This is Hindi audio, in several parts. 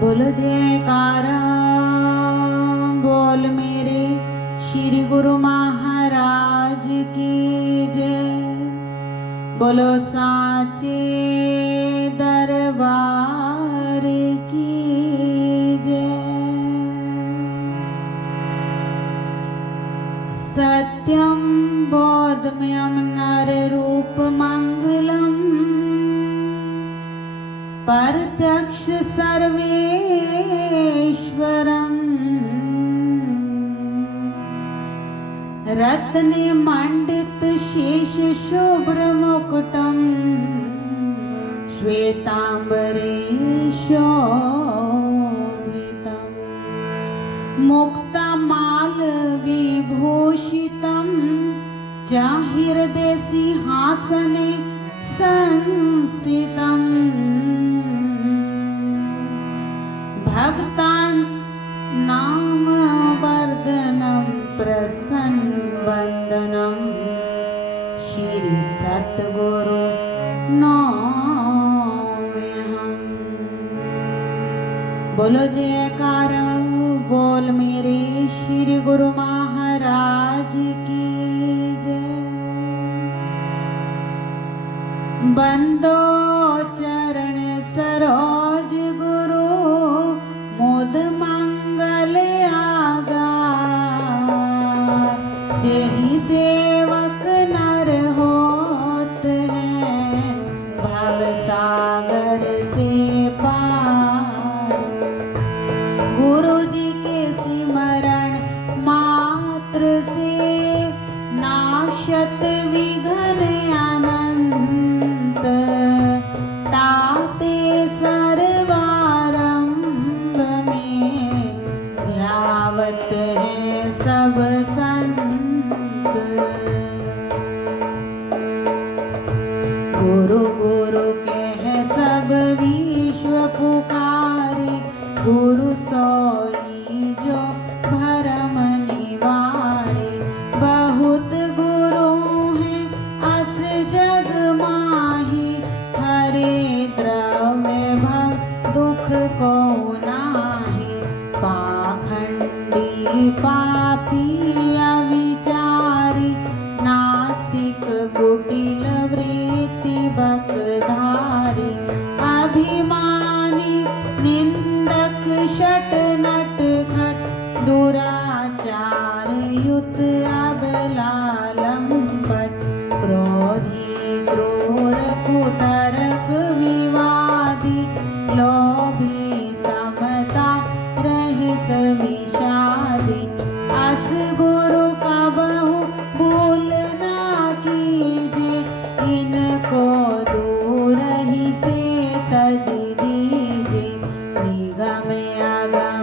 बोलो जयकारा बोल मेरे श्री गुरु महाराज की जय। बोलो साचे दरबार की जय। सत्यम बोधमयम नर रूप मंगलम प्रत्यक्ष सर्वेश्वरम रत्ने मंडित शेष शुभ्र मुकुटम श्वेतांबरे शोभितम मुक्तामाल विभूषितम हृदय सिंहासने संस्थितम भक्तान नाम वर्धनम प्रसन्न वंदनम श्री सतगुरु नौम्यहम्। बोलो जयकारा बोल मेरे श्री गुरु महाराज की जय। बंदो चरण सरोज गुरु मुद मंगल आगा जेहि सेवक नर होत हैं भव सागर से पार। गुरु जी के सिमरण मात्र से नाशत विघ्न अनंत ताते सर्वारंभ में ध्यावत है सब संत। गुरु गुरु कह सब विश्व पुकारे गुरु सोई जो भरम निवारे। बहुत गुरु हैं अस जग माही हरे द्रव्य भव दुख को नाही। पाखंडी पापी अविचारी नास्तिक कुटिल वृत्ति बकधारी। अभिमानी निंदक शट नट खट दुराचार युत अबलालंपट। क्रोधी क्रूर कुतर्क विवादी लोभी समता रहित विषादी। अस गुरु का बहु भूल ना कीजे इनको दूर ही से तज दीजे। निगम अगम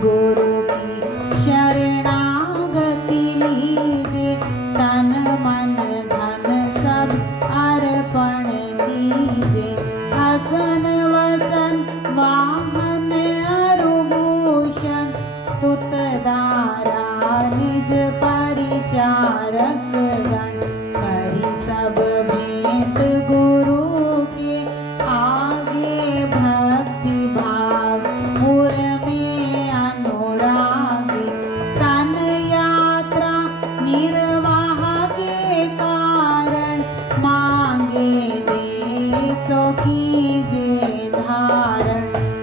गुरु की शरणागति लीजे, तन मन धन सब अर्पण कीजे। आसन वसन वाहन अरुभूषण, सुत दारा निज परिचारक गण। करी सब भेंट गुरु के आगे, भक्ति भाव मुर में अनुरागे। तन यात्रा निर्वाह के कारण, मांगे देसो कीजे धारण।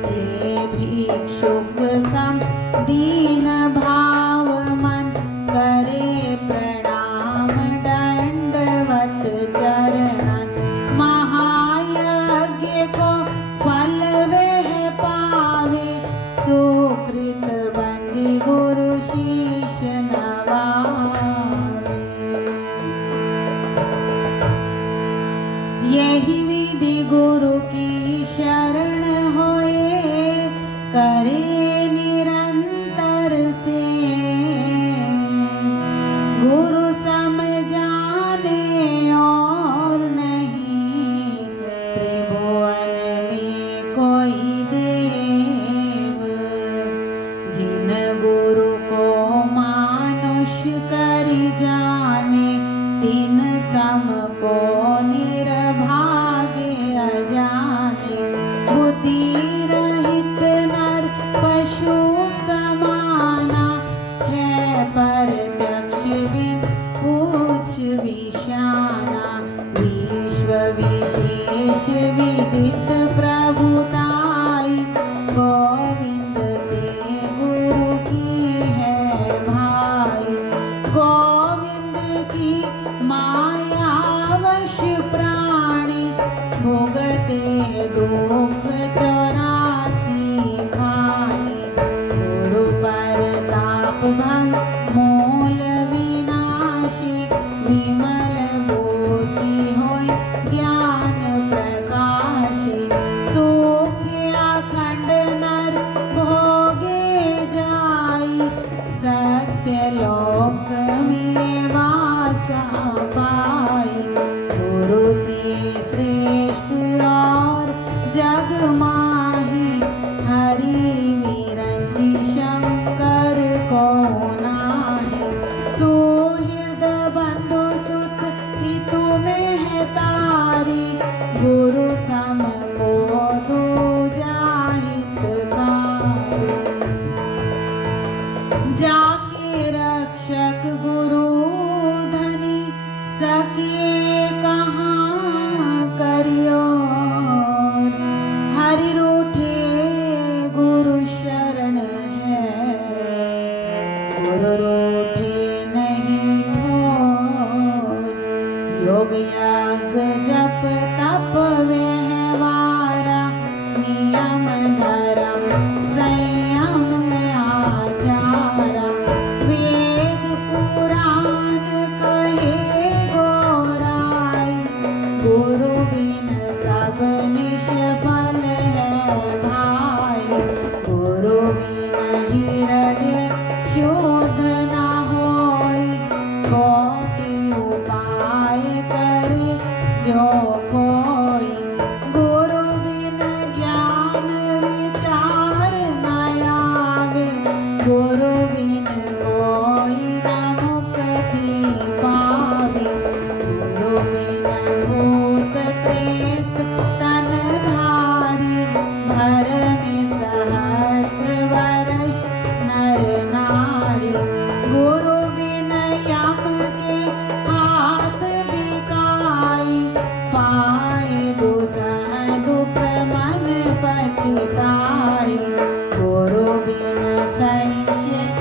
ये भिक्षुक सम दीन भाव मन, करे प्रणाम दंडवत चरणन। महायज्ञ को फल वह पावे, सुकृत बंदी गुरु शीश नवावे। यही विधि गुरु की शरण होए, करे निरंतर से। गुरु सम जाने और नहीं, त्रिभुवन में कोई देव। जिन गुरु को मानुष कर जाने, तिन सम को निर्भागे अजाने। बुद्धि रहित नर पशु समाना, है प्रत्यक्ष बिन पूछ विशाना। विश्व विशेष विदित प्रभुताई, गोविंद से गुरु की है भाई। गोविंद की मायावश प्राणी, भोगते दुख 84 खानी। गुरु परताप भंग मूल विनाशी, विमल बुद्धि होय ज्ञान प्रकाशी। सुख अखंड नर भोगे जाई, सत्य लोक में वासा पाई। गुरु से श्रेष्ठ और जग माही, हरि विरंची शंकर को नाही। सुहृद बंधु सुत पितु में है तारी, गुरु सम को दूजा हितकारी। जाके रक्षक गुरु धनी, सके कहाँ करियो। हरि रूठे गुरु शरण है, गुरु रूठे नहीं ठोर। योग यज्ञ जप तप व्यवहारा, नियम धर्म संयम आचारा। वेद पुराण कहे गोराई, गुरु बिन सब निष्फल है भाई। गुरु बिन हृदय शोध न होई, कोटि उपाय करे जो कोई। गुरु बिन ज्ञान विचार न आवे, गुरु बिन कोई न मुक्ति पावे। गुरु बिन भूत प्रेत तन धारी, भर में सहस्र वर्ष नर नारी। गुरु बिन यम के हाथ बिकाई, पाए दुसह दुख मन पछताई। गुरु बिन संशय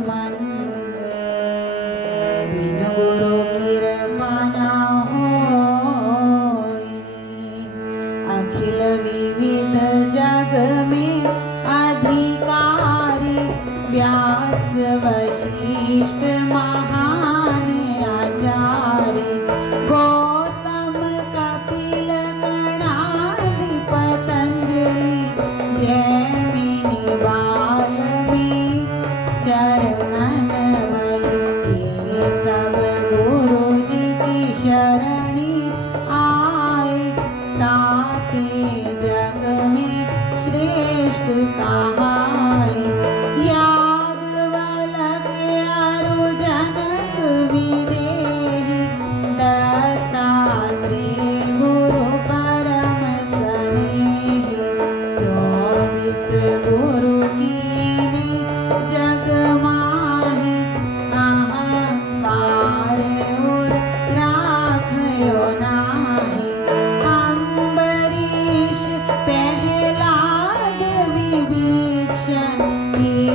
मन, बिन गुरु कृपा ना होई। अखिल विविध जग में अधिकारी, व्यास वशिष्ठ महान आचार्य, गौतम कपिल गणादि पतंजलि, जैमिनी वाल्मीकि चरणन वलि। ये सब गुरु जी की शरणी आए, ताते जग में श्रेष्ठ कहाए। याज्ञवल्क्य अरु जनक विदेहि, दत्तात्रेय गुरु परम स्नेहि। 24 गुरु कीन्हे जग माहि, अहंकार उर राखयो नाहि। अम्बरीश प्रह्लाद विभीषण,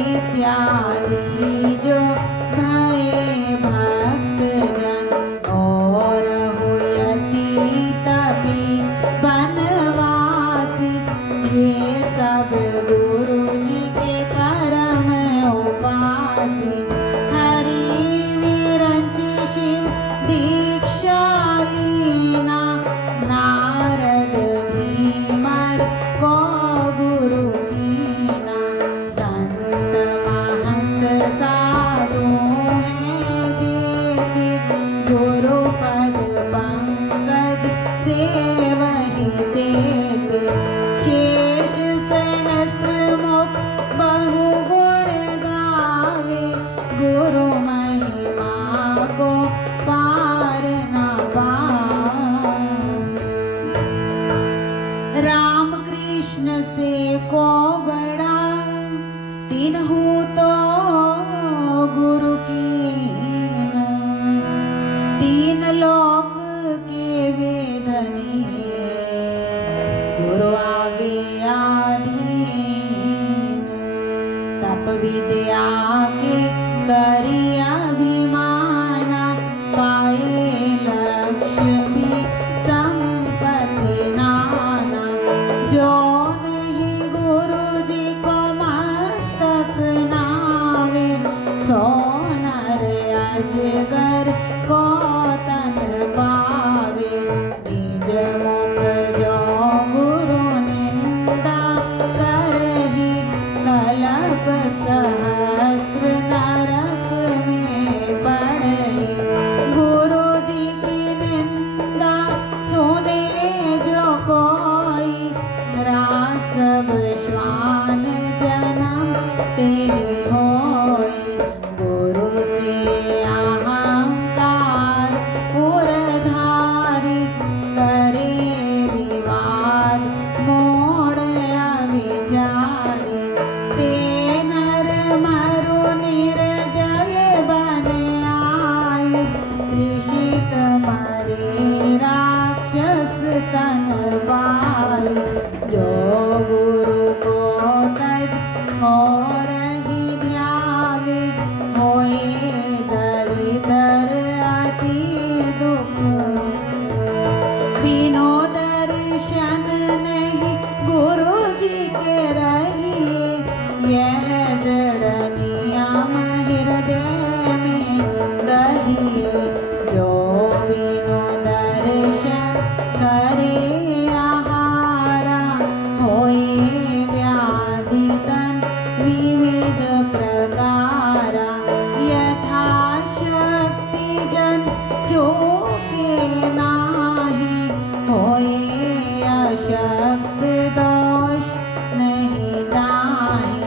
इत्यादि जो भये भक्त जन। और हुयति तपि बनवासी, ये सब गुरु जी के परम उपासी। हरि विरंच शिव दीक्षा लीना, नारद भीमर को गुरु कीना। संत महंत साधु हैं जेते, गुरु पद पंकज सेवहि तेते। शेष सहस्त्र मुख बहु गुण गावे, गुरु महिमा को पार न पावे। राम कृष्ण से को बड़ा, तिन्हु तो गुरु कीन। तीन लोक के वेदनी, गुरु आगे आदीन। तप विद्या के करि अभिमाना, पाए लक्ष्मी संपत्ति नाना। जो नहीं गुरु जी को मस्तक नावे, सो नर अजगर को तन पावे। निज मुख जो गुरु निंदा करहि, कलप सहस्त्र नरक में पड़हि। गुरु जी की निंदा सुने जो कोई, रासव श्वान जन्म ते होई। गुरु से अहंकार पुरधारी, करे विवाद मोड़ अभिजारी। ते नर मरु निर्जल बन आई, त्रिषित मरे राक्षस तन पाई। जो गुरु को तज और ही ध्यावे, होए दरिद्र अति दुख। बिनो दर्शन नहीं गुरु जी के रहिए, यह दृढ़ नियम हृदय में गहिए। जो बिनो दर्शन करे आहारा, होए व्याधि तन विविध प्रकारा। यथा शक्ति जन जो के नाही, होए अशक्त दोष नहीं ताहि।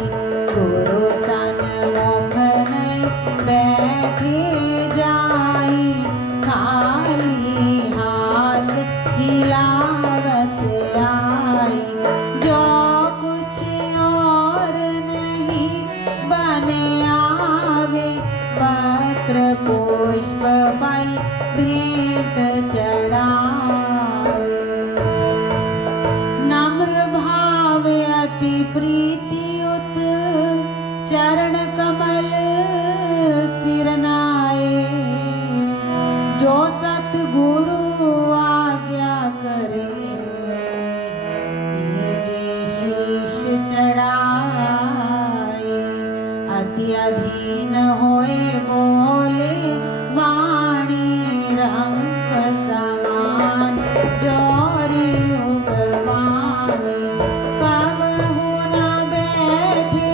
गुरु सन्मुख नहीं बैठे जाई, खाली हाथ हिलावत आई। जो कुछ और नहीं बने आवे, पत्र पुष्प फल भेंट चढ़ावे। नम्र भाव अति प्रीति उत, चरण कमल बात गुरु आज्ञा करे, शीश चढ़ाए। अति अधीन होए बोले वाणी रंग समान, जोरी उगवानी कबहु न बैठे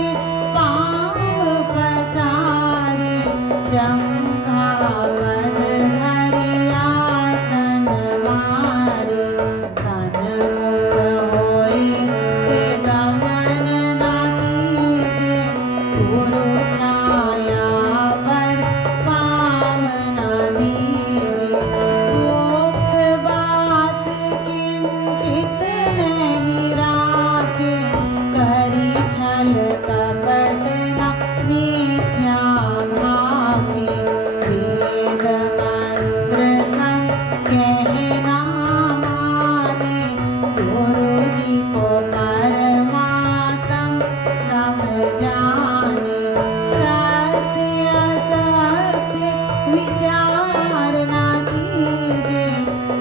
पाँव पसारे। जंघावद धरि आसन मारे, सन्मुख होए ते गमन न कीजे। गुरु छाया पर पाँव न दीजे। गुप्त बात किंचित नहीं राखे, करी छल कपट न मिथ्या भाखे। वेद मंत्र सब कहना माने, गुरु जी को परमात्म सब जाने। सत्य असत्य विचार न कीजे,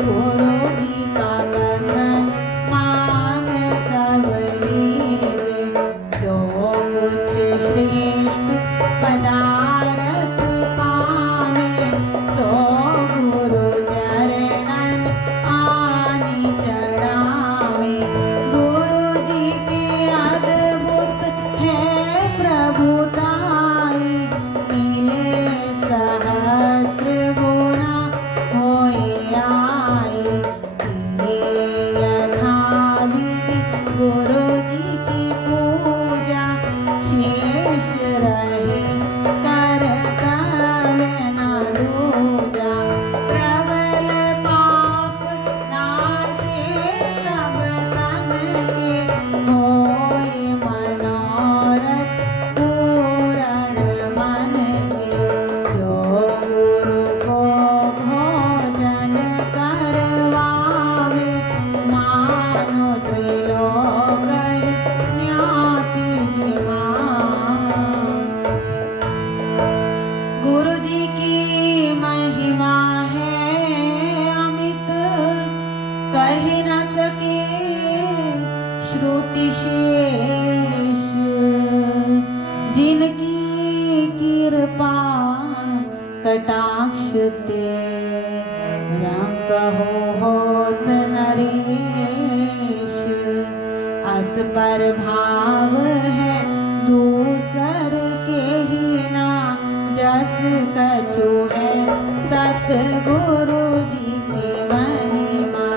गुरु जी का कथन मान सब लीजे। जो कुछ श्रेष्ठ पदार्थ पावे, सो गुरु चरणन आनी चढ़ावे। गुरु जी के अद्भुत है प्रभुताई, मिले सहस्त्र गुना होए आई। यथाविधि गुरु जी की पूजा, शेष रहे कर कवे न दूजा। प्रबल पाप नाशे सब तन के, होए मनोरथ पूरण मन के। जो गुरु को भोजन करवावे, मानो त्रिलोक ज्ञाति जिमान। गुरु जी की महिमा है अमित, कह न सके श्रुति शेष। जिनकी कृपा कटाक्ष ते, रंग होत नरेश। अस पर भाव है दूसर के ही ना, जस कछु है सतगुरु जी की महिमा।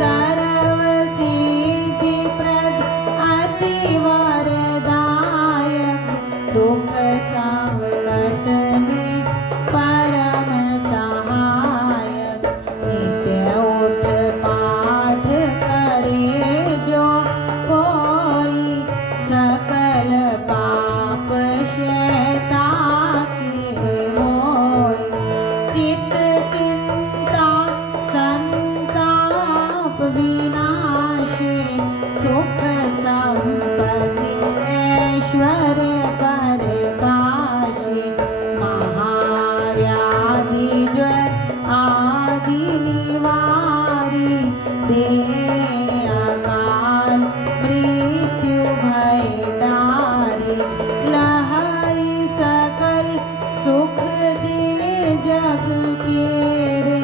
सर्व सिद्धि प्रद अति वरदायक, दुख संकट में परम सहायक। नित्य उठ पाठ करे जो कोई, सकल पाप शैता के होय। चित चिंता संताप विनाशे, सुख संपत्ति ऐश्वर्य परकाशे। महाव्याधि ज्वर आदि निवारी, दे अकाल मृत्यु भय दारी। लहरी सकल सुख जे जग केरे,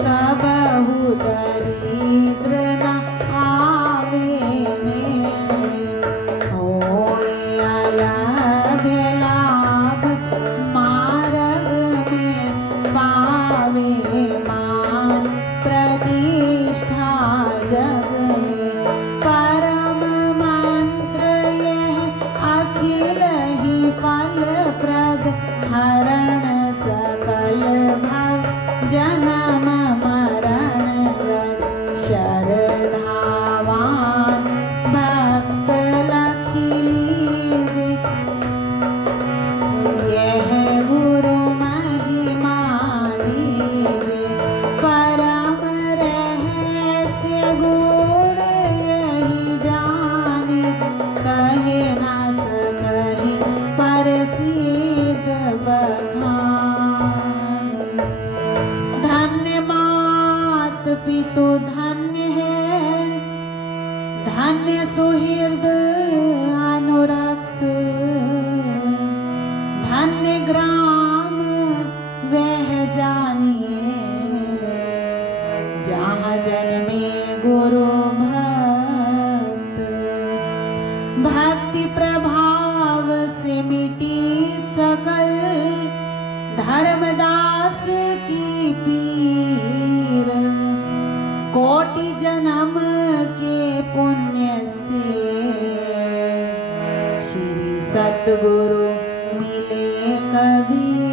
कबहु दरिद्र न आवे मेरे। होए अलभ्य लाभ मार्ग में, पावे मान प्रतिष्ठा जग में। परम मंत्र यह अखिल ही फलप्रद, हरण सकल भव जन्म मरण रत। श्रद्धावान भक्त लखी लीजे, यह गुरु महिमा दीजे। परम रहस्य गुण यही जाने, कहे न सकहि परसिद्ध बखान। धन्य ग्राम वह जानिए, जहाँ जन्मे गुरु भक्त। भक्ति प्रभाव से मिटी सकल धर्मदास की पीर। कोटि जन्म के पुण्य से श्री सतगुरु मिले कबीर।